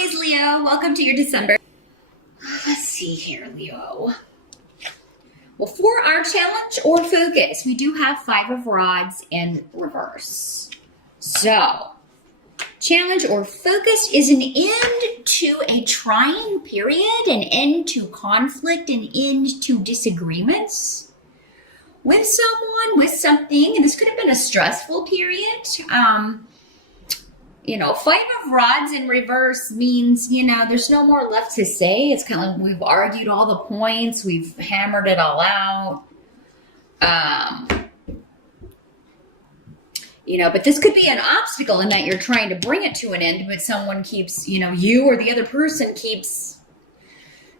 holidays, Leo. Welcome to your December. Let's see here, Leo. Well, for our challenge or focus, we do have 5 of rods in reverse. So, challenge or focus is an end to a trying period, an end to conflict, an end to disagreements with someone, with something. And this could have been a stressful period. 5 of rods in reverse means, there's no more left to say. It's kind of like we've argued all the points. We've hammered it all out. But this could be an obstacle in that you're trying to bring it to an end, but someone keeps, you or the other person keeps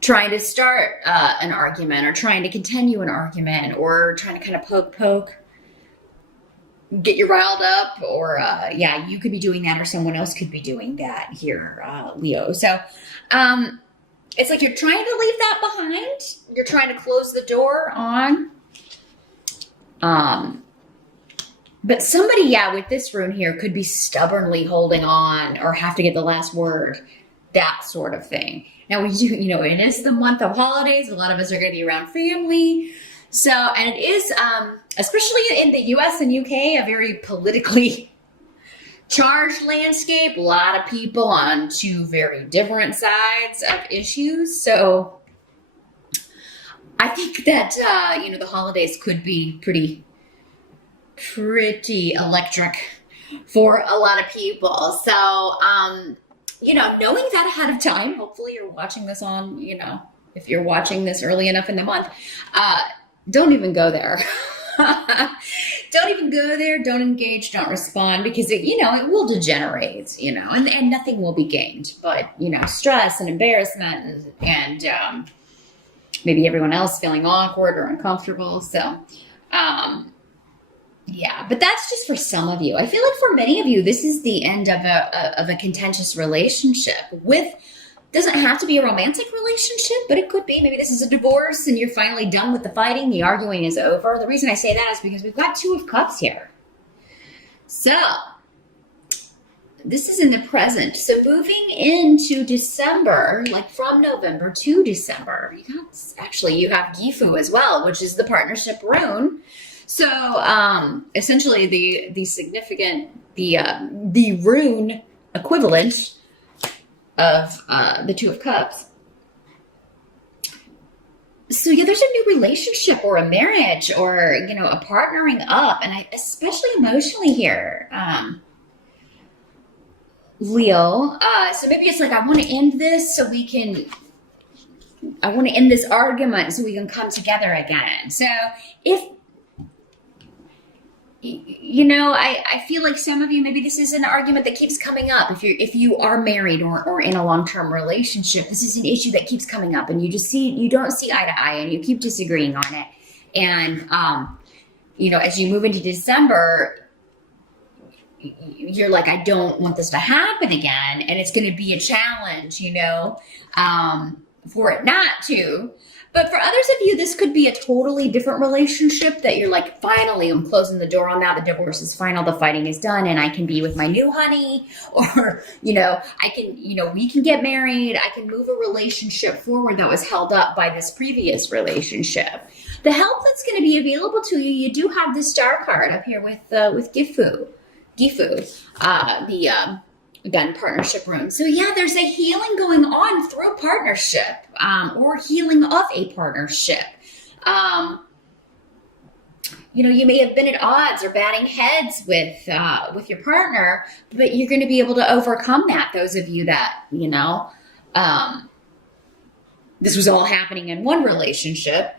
trying to start an argument or trying to continue an argument or trying to kind of poke, get you riled up, or you could be doing that, or someone else could be doing that here, Leo. So it's like you're trying to leave that behind. You're trying to close the door on. But somebody, with this rune here could be stubbornly holding on or have to get the last word, that sort of thing. Now we do, it is the month of holidays. A lot of us are going to be around family. So, and it is, especially in the US and UK, a very politically charged landscape. A lot of people on 2 very different sides of issues. So I think that, the holidays could be pretty electric for a lot of people. So, knowing that ahead of time, hopefully you're watching this on, if you're watching this early enough in the month, don't even go there. Don't even go there. Don't engage. Don't respond, because it will degenerate, and nothing will be gained. But, stress and embarrassment and maybe everyone else feeling awkward or uncomfortable. So, but that's just for some of you. I feel like for many of you, this is the end of a contentious relationship doesn't have to be a romantic relationship, but it could be. Maybe this is a divorce and you're finally done with the fighting. The arguing is over. The reason I say that is because we've got 2 of Cups here. So this is in the present. So moving into December, like from November to December, you have Gifu as well, which is the partnership rune. So essentially the significant, the rune equivalent of the 2 of Cups. So there's a new relationship or a marriage or, a partnering up. And especially emotionally here, Leo. So maybe it's like, I want to end this I want to end this argument so we can come together again. So if, I feel like some of you, maybe this is an argument that keeps coming up. If you are married or in a long-term relationship, this is an issue that keeps coming up, and you don't see eye to eye, and you keep disagreeing on it. And as you move into December, you're like, I don't want this to happen again, and it's going to be a challenge, for it not to. But for others of you, this could be a totally different relationship that you're like, finally, I'm closing the door on that. The divorce is final. The fighting is done. And I can be with my new honey, or, I can, we can get married. I can move a relationship forward that was held up by this previous relationship. The help that's going to be available to you, you do have the Star card up here with Gifu, again, partnership rune. So there's a healing going on through partnership, or healing of a partnership. You may have been at odds or batting heads with your partner, but you're going to be able to overcome that. Those of you that, this was all happening in one relationship,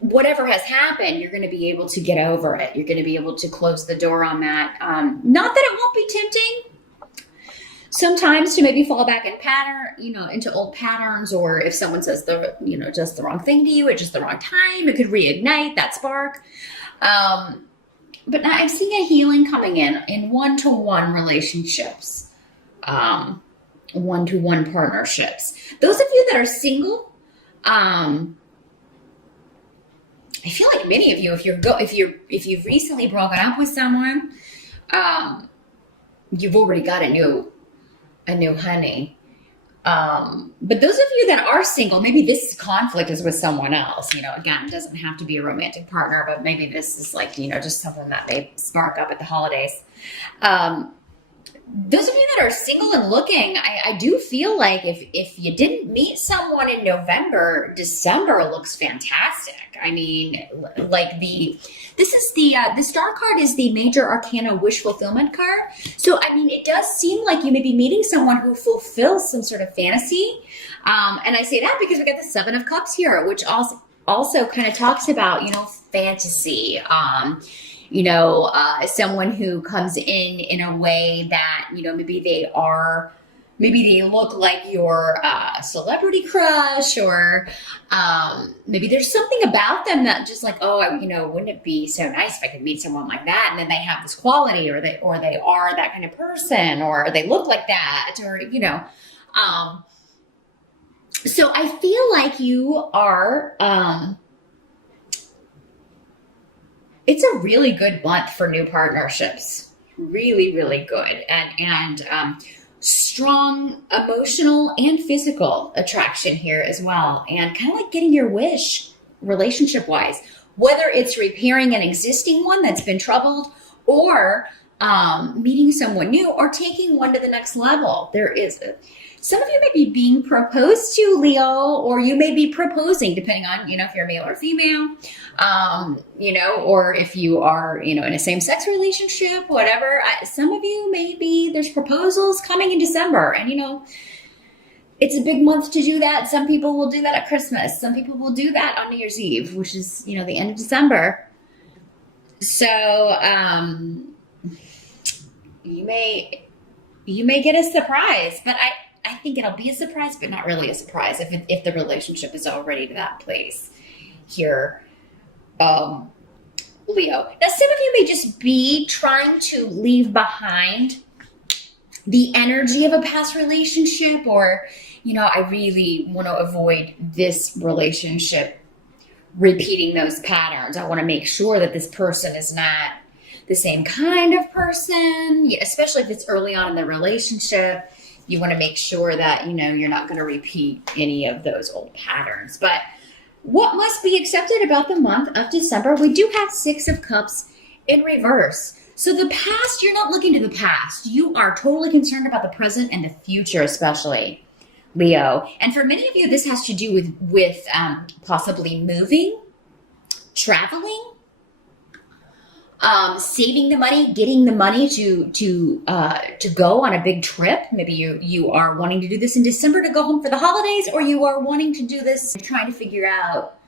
whatever has happened, you're going to be able to get over it. You're going to be able to close the door on that. Not that it won't be tempting sometimes to maybe fall back in into old patterns, or if someone says just the wrong thing to you at just the wrong time, it could reignite that spark. But now I'm seeing a healing coming in one-to-one relationships, one-to-one partnerships. Those of you that are single, I feel like many of you, if you've recently broken up with someone, you've already got a new a new honey. But those of you that are single, maybe this conflict is with someone else. Again, it doesn't have to be a romantic partner, but maybe this is like, just something that may spark up at the holidays. Those of you that are single and looking, I do feel like if you didn't meet someone in November, December looks fantastic. I mean, like this is the star card is the major arcana wish fulfillment card. So, I mean, it does seem like you may be meeting someone who fulfills some sort of fantasy. And I say that because we got the Seven of Cups here, which also kind of talks about, fantasy. Someone who comes in a way that, maybe they look like your celebrity crush, or maybe there's something about them that just like, wouldn't it be so nice if I could meet someone like that? And then they have this quality, or they are that kind of person, or they look like that, or, so I feel like you are, it's a really good month for new partnerships. Really, really good. And strong emotional and physical attraction here as well. And kind of like getting your wish relationship wise, whether it's repairing an existing one that's been troubled, or meeting someone new, or taking one to the next level. Some of you may be being proposed to, Leo, or you may be proposing, depending on, if you're male or female, or if you are, in a same-sex relationship, whatever. Some of you, maybe there's proposals coming in December, and, it's a big month to do that. Some people will do that at Christmas. Some people will do that on New Year's Eve, which is, the end of December. So, you may get a surprise, but I think it'll be a surprise, but not really a surprise if the relationship is already to that place here, Leo. Now, some of you may just be trying to leave behind the energy of a past relationship, or, I really want to avoid this relationship repeating those patterns. I want to make sure that this person is not the same kind of person, especially if it's early on in the relationship. You want to make sure that, you're not going to repeat any of those old patterns. But what must be accepted about the month of December? We do have Six of Cups in reverse. So the past, you're not looking to the past. You are totally concerned about the present and the future, especially, Leo. And for many of you, this has to do with possibly moving, traveling, saving the money, getting the money to go on a big trip. Maybe you are wanting to do this in December to go home for the holidays, or you are wanting to do this trying to figure out,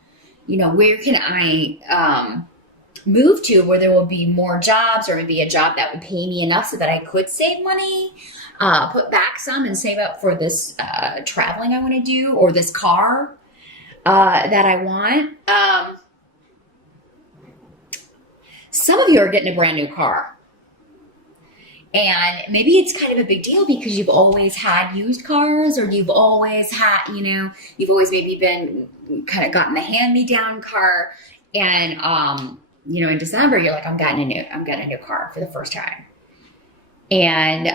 where can I move to where there will be more jobs, or maybe a job that would pay me enough so that I could save money, put back some and save up for this traveling I want to do, or this car that I want. Some of you are getting a brand new car, and maybe it's kind of a big deal because you've always had used cars, or you've always had, you've always maybe been kind of gotten the hand-me-down car, and in December you're like, I'm getting a new car for the first time, and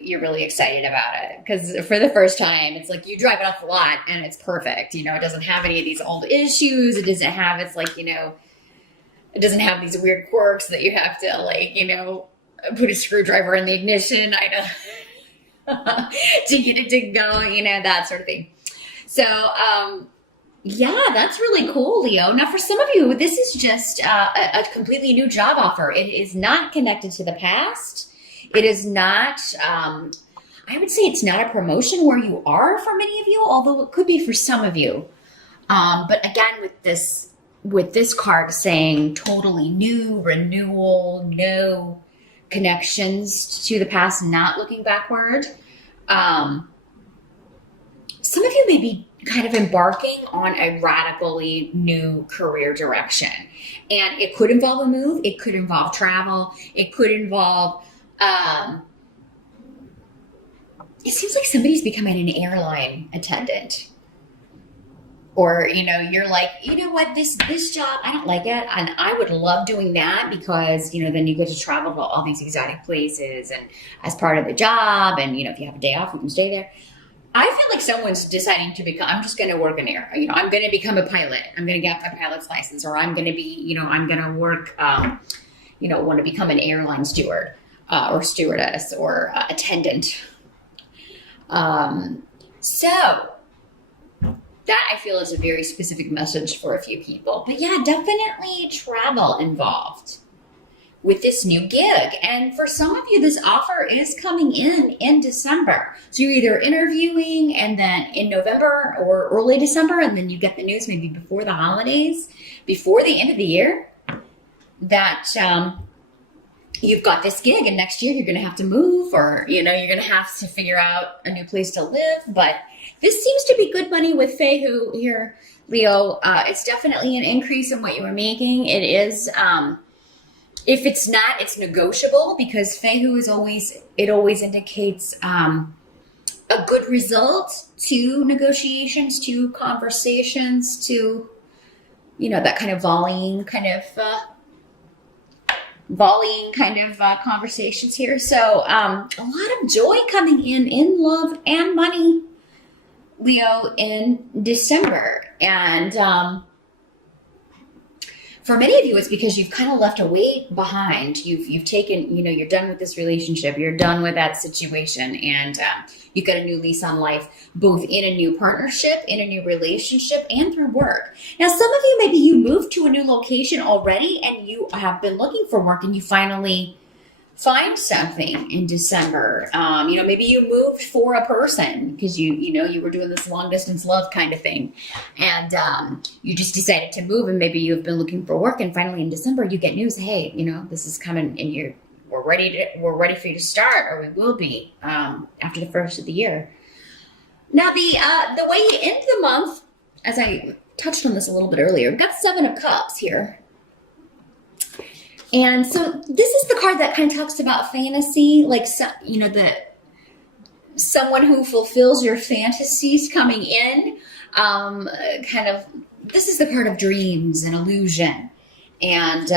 you're really excited about it because for the first time it's like you drive it off the lot and it's perfect. It doesn't have any of these old issues. It doesn't have, it's like, it doesn't have these weird quirks that you have to put a screwdriver in the ignition to get it to go, that sort of thing. So, that's really cool, Leo. Now, for some of you, this is just a completely new job offer. It is not connected to the past. It is not, I would say it's not a promotion where you are for many of you, although it could be for some of you. But again, with this card saying totally new, renewal, no connections to the past, not looking backward. Some of you may be kind of embarking on a radically new career direction. And it could involve a move. It could involve travel. It could involve, it seems like somebody's becoming an airline attendant. Or, you're like, you know what, this job, I don't like it. And I would love doing that because, then you get to travel to all these exotic places and as part of the job. And, if you have a day off, you can stay there. I feel like someone's deciding to become, I'm just going to work in air. I'm going to become a pilot. I'm going to get my pilot's license, or I'm going to be, I'm going to work, want to become an airline steward or stewardess or attendant. So that I feel is a very specific message for a few people. But yeah, definitely travel involved with this new gig. And for some of you, this offer is coming in December. So you're either interviewing and then in November or early December, and then you get the news maybe before the holidays, before the end of the year, that you've got this gig, and next year you're going to have to move, or, you're going to have to figure out a new place to live. But this seems to be good money with Fehu here, Leo. It's definitely an increase in what you were making. It is, if it's not, it's negotiable, because Fehu is always indicates a good result to negotiations, to conversations, to, that kind of volleying kind of conversations here. So a lot of joy coming in love and money, Leo, in December. And for many of you, it's because you've kind of left a weight behind. You've taken, you're done with this relationship, you're done with that situation, and you've got a new lease on life, both in a new partnership, in a new relationship, and through work. Now, some of you, maybe you moved to a new location already, and you have been looking for work, and you finally find something in December. Maybe you moved for a person because you were doing this long distance love kind of thing, and you just decided to move, and maybe you've been looking for work, and finally in December you get news. Hey, this is coming, and we're ready for you to start, or we will be after the first of the year. Now the way you end the month, as I touched on this a little bit earlier, we've got 7 of Cups here. And so this is the card that kind of talks about fantasy, like, someone who fulfills your fantasies coming in. This is the card of dreams and illusion. And,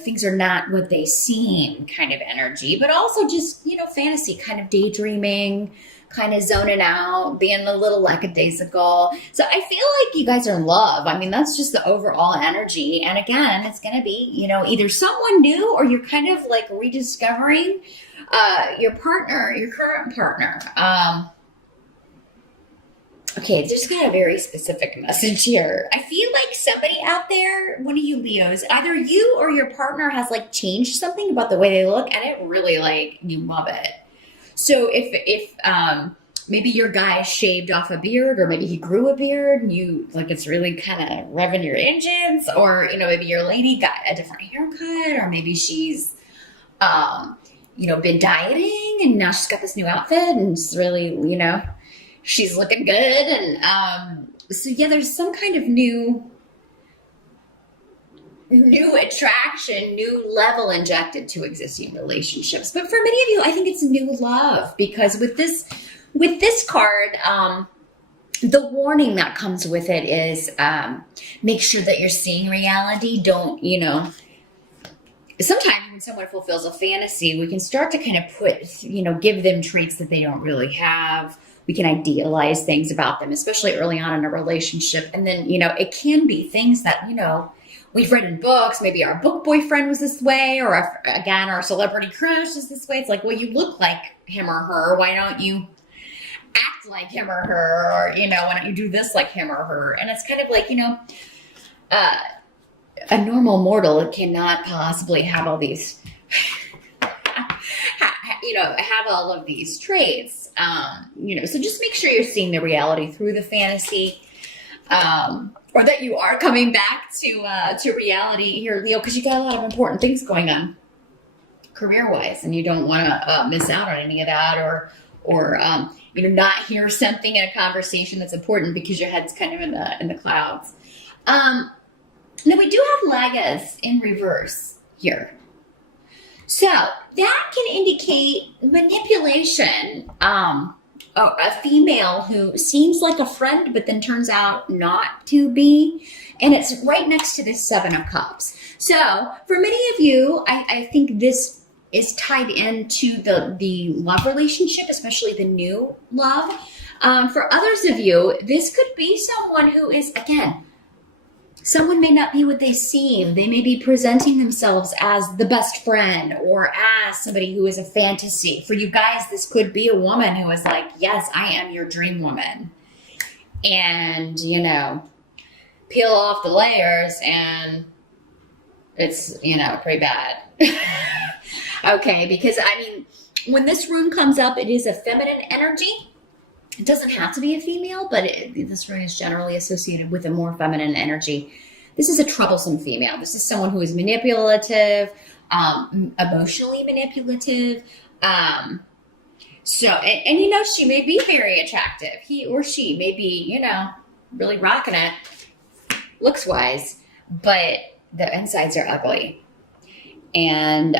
things are not what they seem kind of energy, but also just, fantasy, kind of daydreaming, kind of zoning out, being a little lackadaisical. So I feel like you guys are in love. I mean, that's just the overall energy. And again, it's going to be, either someone new, or you're kind of like rediscovering your partner, your current partner. Okay, just got a very specific message here. I feel like somebody out there, one of you Leos, either you or your partner has changed something about the way they look, and it really you love it. So if maybe your guy shaved off a beard, or maybe he grew a beard, and you it's really kind of revving your engines, or maybe your lady got a different haircut, or maybe she's been dieting and now she's got this new outfit and it's really she's looking good, and so yeah, there's some kind of new attraction, new level injected to existing relationships. But for many of you, I think it's new love, because with this card, the warning that comes with it is make sure that you're seeing reality. Don't, sometimes when someone fulfills a fantasy, we can start to kind of give them traits that they don't really have. We can idealize things about them, especially early on in a relationship. And then, it can be things that, we've read in books. Maybe our book boyfriend was this way, or again, our celebrity crush is this way. It's like, well, you look like him or her. Why don't you act like him or her? Or, why don't you do this like him or her? And it's kind of like, a normal mortal cannot possibly have all these, have all of these traits. So just make sure you're seeing the reality through the fantasy, or that you are coming back to reality here, Leo, because you got a lot of important things going on career-wise, and you don't want to miss out on any of that, or not hear something in a conversation that's important because your head's kind of in the clouds. Now we do have Lagas in reverse here. So that can indicate manipulation a female who seems like a friend, but then turns out not to be. And it's right next to this Seven of Cups. So for many of you, I think this is tied into the love relationship, especially the new love. For others of you, this could be someone who is, again, someone may not be what they seem. They may be presenting themselves as the best friend or as somebody who is a fantasy. For you guys, this could be a woman who is like, yes, I am your dream woman. And, you know, peel off the layers and it's, you know, pretty bad. Okay, because I mean, when this rune comes up, it is a feminine energy. It doesn't have to be a female, but this rune is generally associated with a more feminine energy. This is a troublesome female. This is someone who is manipulative, emotionally manipulative. So, and you know, she may be very attractive. He or she may be, you know, really rocking it looks wise, but the insides are ugly. And,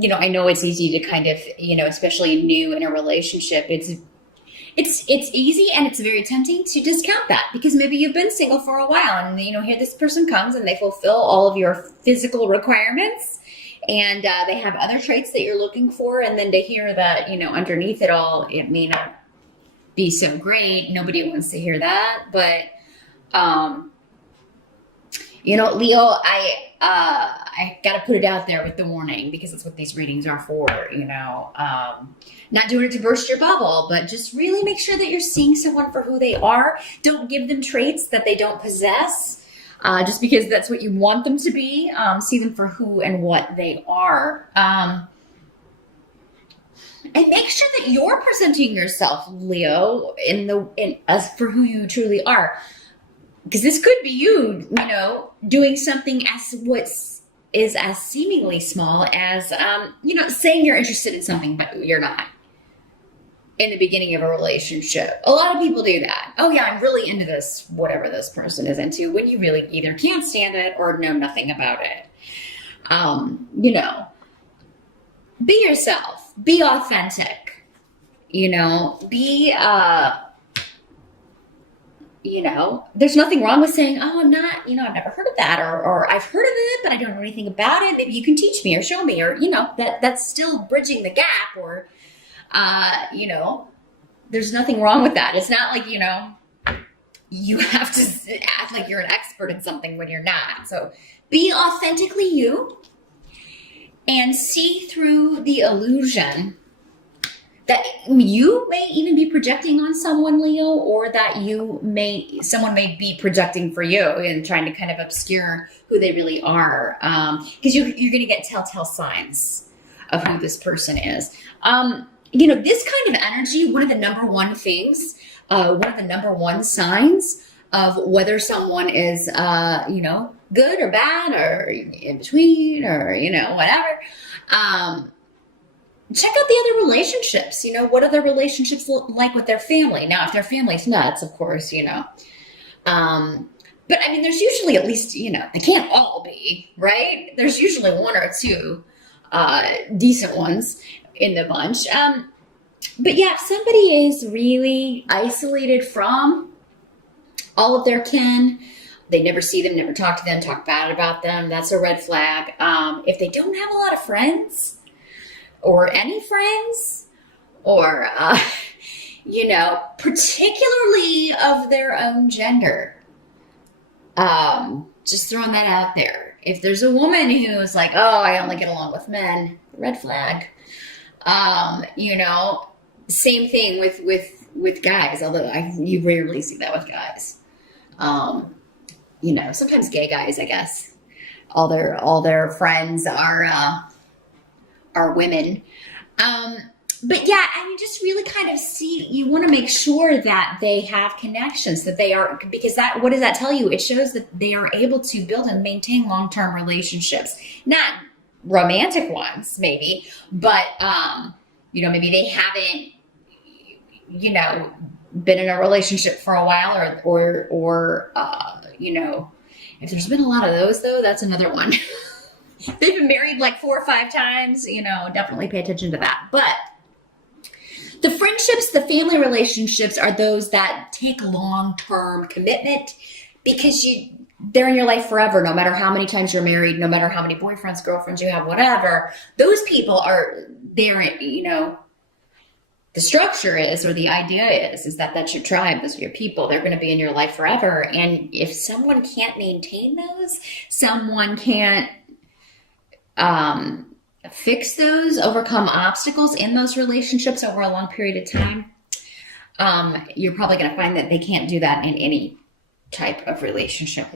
you know, I know it's easy to kind of, you know, especially new in a relationship, it's easy and it's very tempting to discount that because maybe you've been single for a while and, you know, here this person comes and they fulfill all of your physical requirements and they have other traits that you're looking for. And then to hear that, you know, underneath it all, it may not be so great. Nobody wants to hear that. But, you know, Leo, I got to put it out there with the warning because that's what these readings are for, you know, not doing it to burst your bubble, but just really make sure that you're seeing someone for who they are. Don't give them traits that they don't possess, just because that's what you want them to be. See them for who and what they are. And make sure that you're presenting yourself, Leo, as for who you truly are. Because this could be you, you know, doing something is as seemingly small as, you know, saying you're interested in something, but you're not in the beginning of a relationship. A lot of people do that. Oh yeah, I'm really into this, whatever this person is into, when you really either can't stand it or know nothing about it. You know, be yourself, be authentic, you know, you know, there's nothing wrong with saying, oh, I'm not, you know, I've never heard of that, or I've heard of it, but I don't know anything about it. Maybe you can teach me or show me, or, you know, that's still bridging the gap, or, you know, there's nothing wrong with that. It's not like, you know, you have to act like you're an expert in something when you're not. So be authentically you and see through the illusion that you may even be projecting on someone, Leo, or that someone may be projecting for you and trying to kind of obscure who they really are. Because you're going to get telltale signs of who this person is. You know, this kind of energy, one of the number one things, one of the number one signs of whether someone is, you know, good or bad or in between or, you know, whatever. Check out the other relationships. You know, what are their relationships like with their family? Now, if their family's nuts, of course, you know. But I mean, there's usually at least, you know, they can't all be, right? There's usually one or two decent ones in the bunch. But yeah, if somebody is really isolated from all of their kin, they never see them, never talk to them, talk bad about them, that's a red flag. If they don't have a lot of friends, or any friends, or, you know, particularly of their own gender. Just throwing that out there. If there's a woman who's like, oh, I only get along with men, red flag. You know, same thing with guys, although you rarely see that with guys. You know, sometimes gay guys, I guess. All their friends are women. But yeah, I mean, just really kind of you want to make sure that they have connections, that they are, because what does that tell you? It shows that they are able to build and maintain long-term relationships, not romantic ones, maybe, but, you know, maybe they haven't, you know, been in a relationship for a while or, you know, if there's been a lot of those though, that's another one. They've been married like 4 or 5 times, you know, definitely pay attention to that. But The friendships, the family relationships are those that take long-term commitment because they're in your life forever, no matter how many times you're married, no matter how many boyfriends, girlfriends you have, whatever. Those people are there, the structure is, or the idea is that that's your tribe, those are your people. They're going to be in your life forever. And if someone can't maintain those, someone can't fix those, overcome obstacles in those relationships over a long period of time, you're probably going to find that they can't do that in any type of relationship